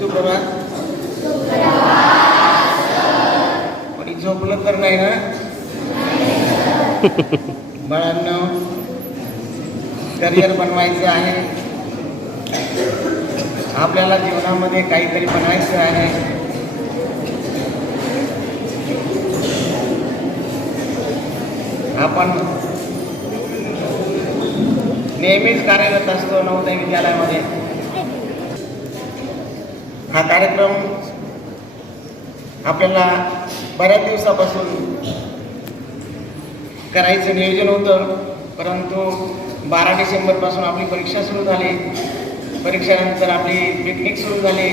सुप्रभात. कोणी झोपलं तर नाही ना? बाळांनो, करिअर बनवायचं आहे, आपल्याला जीवनामध्ये काहीतरी बनायचं आहे. आपण नेहमीच कार्यरत असतो नवोदय विद्यालयामध्ये. हा कार्यक्रम आपल्याला बऱ्याच दिवसापासून करायचं नियोजन होतं, परंतु 12 डिसेंबरपासून आपली परीक्षा सुरू झाली. परीक्षेनंतर आपली पिकनिक सुरू झाली.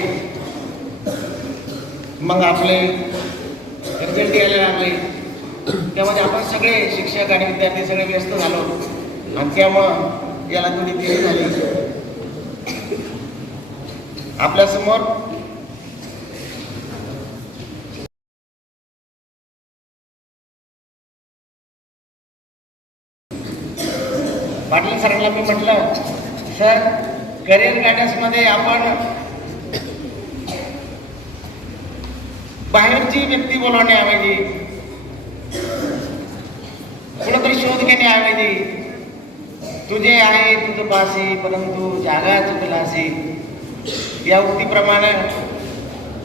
मग आपले रिझल्ट यायला लागले. त्यामध्ये आपण सगळे शिक्षक आणि विद्यार्थी सगळे व्यस्त झालो आणि त्यामुळं याला थोडी देरी झाली. आपल्यासमोर पाटील सरांना मी म्हटलं, सर करिअर गायडन्समध्ये आपण बाहेरची व्यक्ती बोलवण्याऐवजी कुठंतरी शोध घेण्याऐवजी तुझे आहे तुझं पासी परंतु जागा चुकलासी या उक्तीप्रमाणे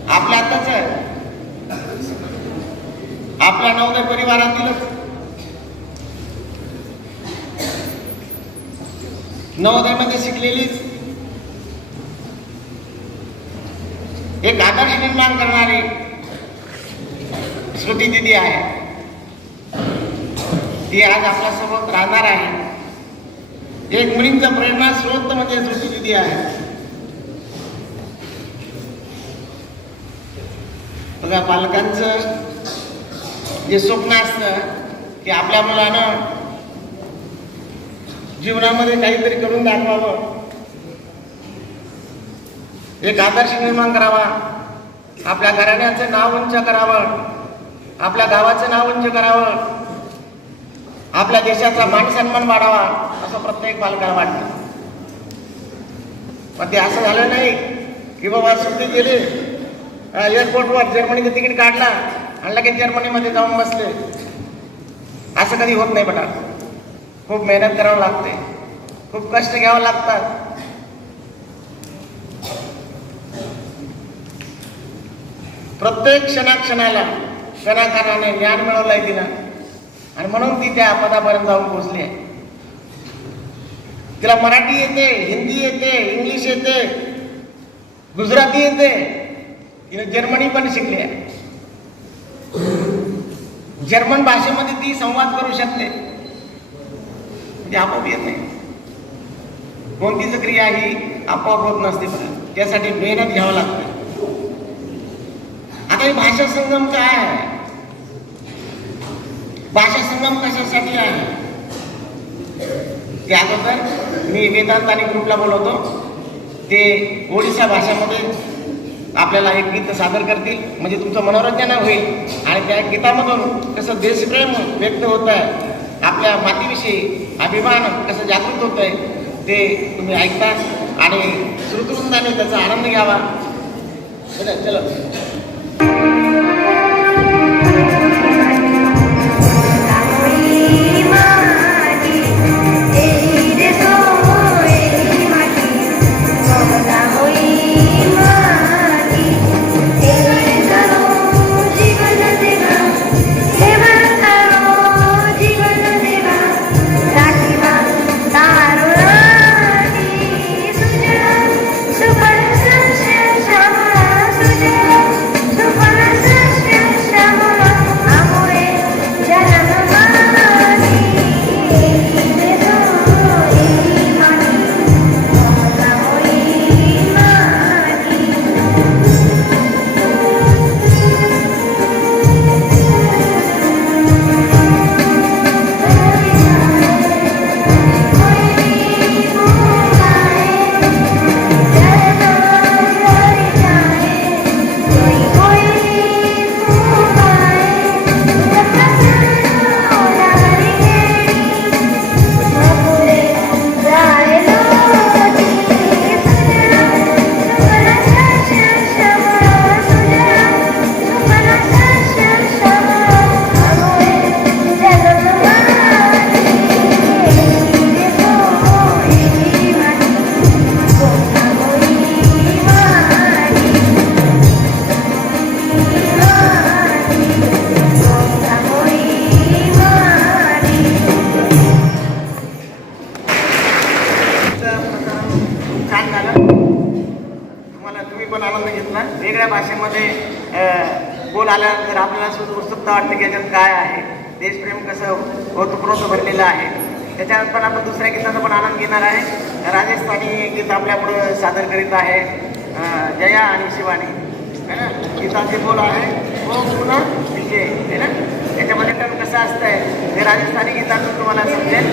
आपल्या आताच आपल्या नवोदय परिवारातील नवोदयमध्ये शिकलेलीच एक आदर्श निर्माण करणारी श्रुती दिदी आहे. ती आज आपल्यासोबत राहणार आहे. एक मुलींचा प्रेरणा स्रोत म्हणजे श्रुती दिदी आहे. बघा, पालकांचं जे स्वप्न असतं की आपल्या मुलानं जीवनामध्ये काहीतरी करून दाखवावं, एक आदर्श निर्माण करावा, आपल्या घराण्याचं नाव उंच करावं, आपल्या गावाचं नाव उंच करावं, आपल्या देशाचा मान सन्मान वाढावा असं प्रत्येक पालकाला वाटतं. पण ते असं झालं नाही की बाबा सुट्टी गेली, एअरपोर्टवर जर्मनीचं तिकीट काढला आणि लगेच जर्मनीमध्ये जाऊन बसले. असं कधी होत नाही बेटा. खूप मेहनत करावं लागते, खूप कष्ट घ्यावं लागतात. प्रत्येक क्षणाक्षणाला कणाकणाने ज्ञान मिळवलंय तिला आणि म्हणून ती त्या पदापर्यंत जाऊन पोहोचली आहे. तिला मराठी येते, हिंदी येते, इंग्लिश येते, गुजराती येते. तिने जर्मनी पण शिकली आहे. जर्मन भाषेमध्ये ती संवाद करू शकते. ते आपोआप येत नाही. कोणतीच क्रिया ही आपोआप होत नसते, त्यासाठी मेहनत घ्यावं लागते. आता ही भाषा संगम काय आहे? भाषा संगम कशासाठी आहे ते अगोदर मी वेदांत आणि ग्रुपला बोलवतो. ते ओडिसा भाषेमध्ये आपल्याला एक गीत सादर करतील, म्हणजे तुमचं मनोरंजन होईल आणि त्या गीतामधून कसं देशप्रेम व्यक्त होत आहे, आपल्या मातीविषयी अभिमान कसं जागृत होत आहे ते तुम्ही ऐकता आणि श्रुतवृंदाने त्याचा आनंद घ्यावा. चलो सुपर पण आनंद घेतला. वेगळ्या भाषेमध्ये बोल आल्यानंतर आपल्याला सुद्धा उत्सुकता वाटते की याच्यात काय आहे, देशप्रेम कसं ओतप्रोत भरलेलं आहे. त्याच्यात पण आपण दुसऱ्या गीताचा पण आनंद घेणार आहे. राजस्थानी गीत आपल्यापुढं सादर करीत आहे जया आणि शिवानी है ना. गीताचे बोल आहे हो पुन्हा विजय है ना. त्याच्यामध्ये पण कसं असतंय ते राजस्थानी गीतातून तुम्हाला समजेल.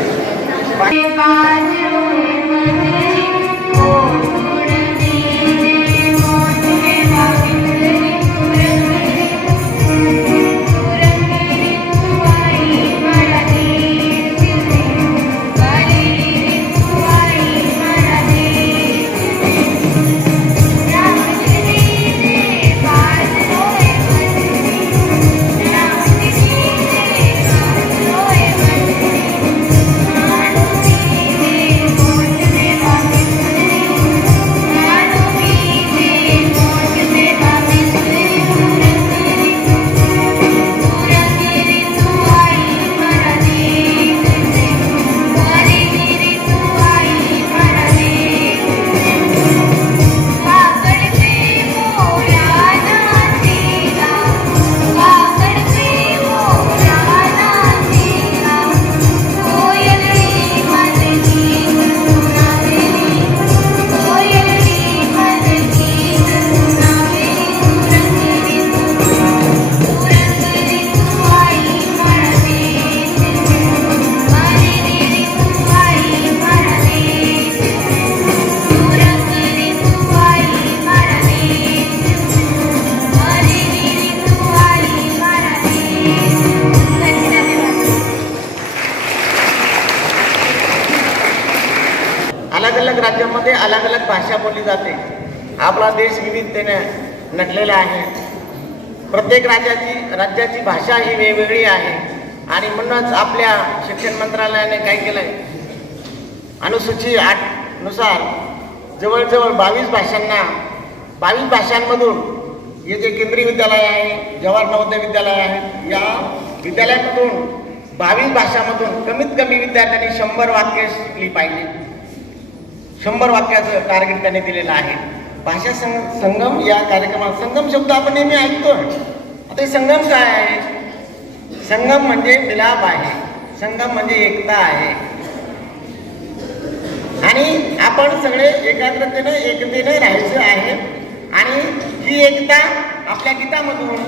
अलग अलग राज्यामध्ये अलग अलग भाषा बोलली जाते. आपला देश विविधतेने नटलेला आहे. प्रत्येक राज्याची भाषा ही वेगवेगळी आहे आणि म्हणूनच आपल्या शिक्षण मंत्रालयाने काय केलं आहे, अनुसूची 8 नुसार जवळजवळ 22 भाषांमधून हे जे केंद्रीय विद्यालय आहे, जवाहर नवोदय विद्यालय आहे, या विद्यालयामधून 22 भाषांमधून कमीत कमी विद्यार्थ्यांनी 100 वाक्य शिकली पाहिजे. 100 वाक्याचं टार्गेट त्यांनी दिलेलं आहे. भाषा संगम या कार्यक्रमात संगम शब्द आपण नेहमी ऐकतो. आता संगम काय आहे? संगम म्हणजे मिलाप आहे. संगम म्हणजे एकता आहे आणि आपण सगळे एकाग्रतेने एकतेने राहायचं आहे. आणि ही एकता आपल्या गीतामधून,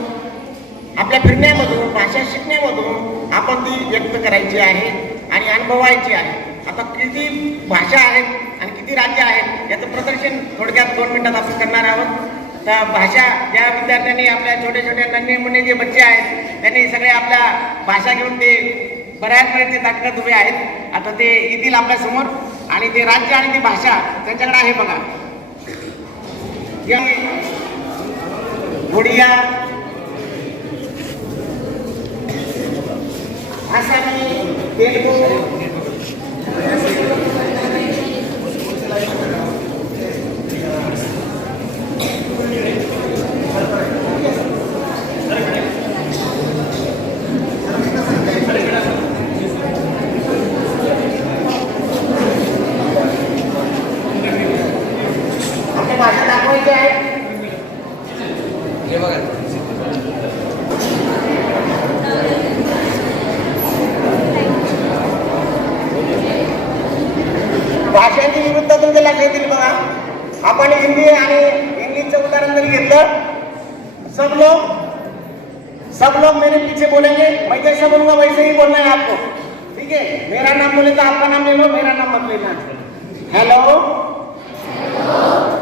आपल्या फिरण्यामधून, भाषा शिकण्यामधून आपण ती व्यक्त करायची आहे आणि अनुभवायची आहे. आता किती भाषा आहेत आणि किती राज्य आहेत याचं प्रदर्शन थोडक्यात 2 मिनिटात आपण करणार आहोत. त्या भाषा ज्या विद्यार्थ्यांनी आपल्या छोटे छोटे नन्हे मुन्ने जे बच्चे आहेत त्यांनी सगळे आपल्या भाषा घेऊन ते बऱ्याच वेळ ते ताकद उभे आहेत. आता ते येतील आपल्या समोर आणि ते राज्य आणि ती भाषा त्यांच्याकडे आहे बघा. उडिया, आसामी, तेलुगू, आपल्या भाषा दाखवायची आहे. हे बघा भाषांची विविधता तुमच्या लक्षात येईल बघा. आपण हिंदी आणि इंग्लिशचं उदाहरण जरी घेतलं, सब लोग मेरे पीछे बोलेंगे, मैं जैसा बोलूंगा वैसे ही बोलना है आपको. ठीक है, मेरा नाम बोले तो आपका नाम ले लो, मेरा नाम मत लेना. हेलो,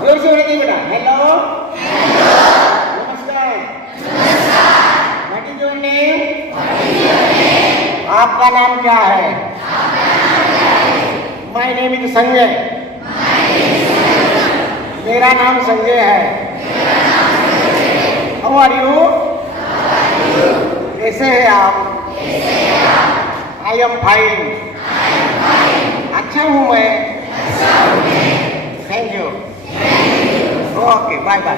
जोर से बोलेंगे बेटा. हेलो, नमस्कार. What is your name? आपका नाम क्या है? My name is Sanjay. मेरा नाम संजय है. How are you? कैसे हैं आप? I am fine. अच्छा हूँ मैं. Thank you. Okay, bye bye.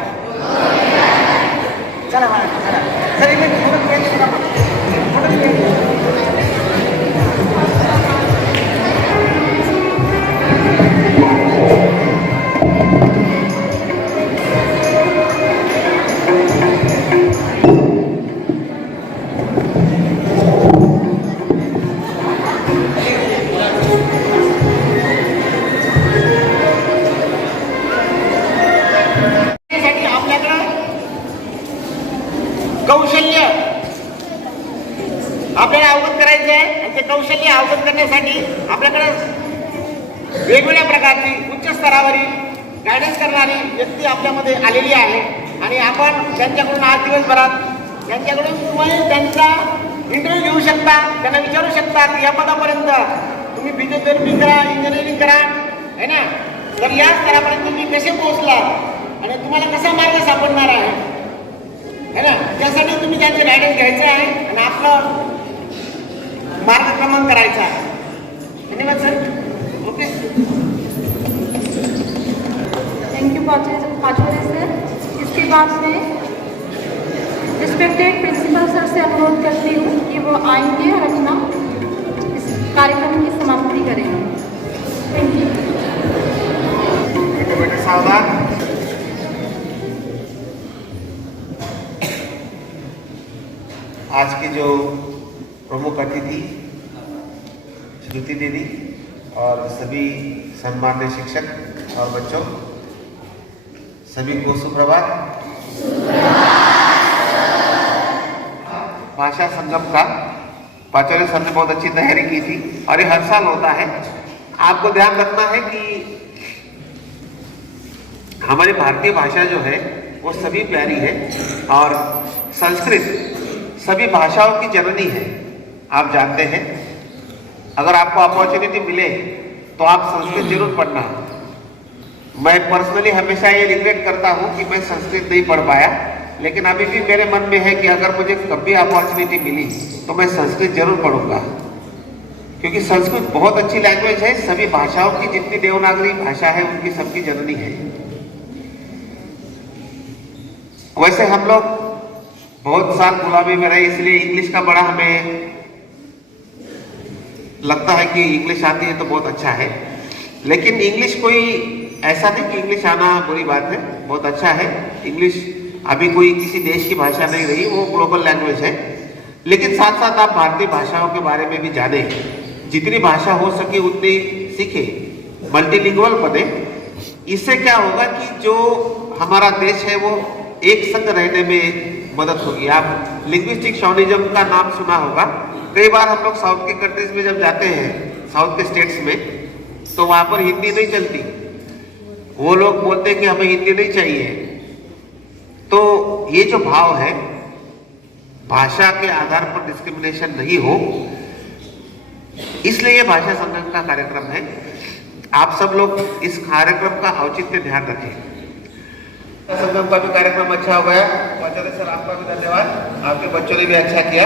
चला चला सर, वेगवेगळ्या प्रकारची उच्च स्तरावरील गायडन्स करणारी व्यक्ती आपल्यामध्ये आलेली आहे आणि आपण त्यांच्याकडून आज दिवसभरात त्यांच्याकडून तुम्ही त्यांचा इंटरव्ह्यू घेऊ शकता, त्यांना विचारू शकता की या पदापर्यंत तुम्ही फिजिओथेरपी करा, इंजिनिअरिंग करा, है ना, तर या स्तरापर्यंत तुम्ही कसे पोहोचला आणि तुम्हाला कसा मार्ग सापडणार आहे ना, त्यासाठी तुम्ही त्यांचे गायडन्स घ्यायचं आहे आणि आपलं मार्गक्रमण करायचा आहे. धन्यवाद sir. Okay, thank you Pachore sir. इसके बाद में रिस्पेक्टेड प्रिंसिपल सर से अनुरोध करती हूँ कि वो आएंगे और अपना इस कार्यक्रम की समाप्ति करेंगे. Thank you. बेटे सावधान. आज की जो प्रमुख अतिथि श्रुति दीदी और सभी सम्मान्य शिक्षक और बच्चों, सभी को सुप्रभात. भाषा संगम का पाचौरे सर ने बहुत अच्छी तैयारी की थी और ये हर साल होता है. आपको ध्यान रखना है कि हमारी भारतीय भाषा जो है वो सभी प्यारी है और संस्कृत सभी भाषाओं की जननी है. आप जानते हैं, अगर आपको अपॉर्चुनिटी मिले तो आप संस्कृत जरूर पढ़ना. मैं पर्सनली हमेशा ये रिग्रेट करता हूँ कि मैं संस्कृत नहीं पढ़ पाया, लेकिन अभी भी मेरे मन में है कि अगर मुझे कभी अपॉर्चुनिटी मिली तो मैं संस्कृत जरूर पढ़ूंगा, क्योंकि संस्कृत बहुत अच्छी लैंग्वेज है. सभी भाषाओं की जितनी देवनागरी भाषा है उनकी सबकी जननी है. वैसे हम लोग बहुत साल गुलामी में रहे, इसलिए इंग्लिश का बड़ा हमें लगता है कि इंग्लिश आती है तो बहुत अच्छा है. लेकिन इंग्लिश कोई ऐसा नहीं कि इंग्लिश आना बुरी बात है, बहुत अच्छा है. इंग्लिश अभी कोई किसी देश की भाषा नहीं रही, वो ग्लोबल लैंग्वेज है. लेकिन साथ साथ आप भारतीय भाषाओं के बारे में भी जाने, जितनी भाषा हो सके उतनी सीखे, मल्टीलिंगुअल बने. इससे क्या होगा कि जो हमारा देश है वो एक संग रहने में मदद होगी. आप लिंग्विस्टिक शॉनिज्म का नाम सुना होगा. कई बार हम लोग साउथ के कंट्रीज में जब जाते हैं, साउथ के स्टेट्स में, तो वहाँ पर हिंदी नहीं चलती. वो लोग बोलते हैं कि हमें हिंदी नहीं चाहिए. तो ये जो भाव है, भाषा के आधार पर डिस्क्रिमिनेशन नहीं हो, इसलिए ये भाषा संगम का कार्यक्रम है. आप सब लोग इस कार्यक्रम का औचित्य ध्यान रखें. संगम का भी कार्यक्रम अच्छा हो गया. पाचौरे सर आपका भी धन्यवाद, आपके बच्चों ने भी अच्छा किया.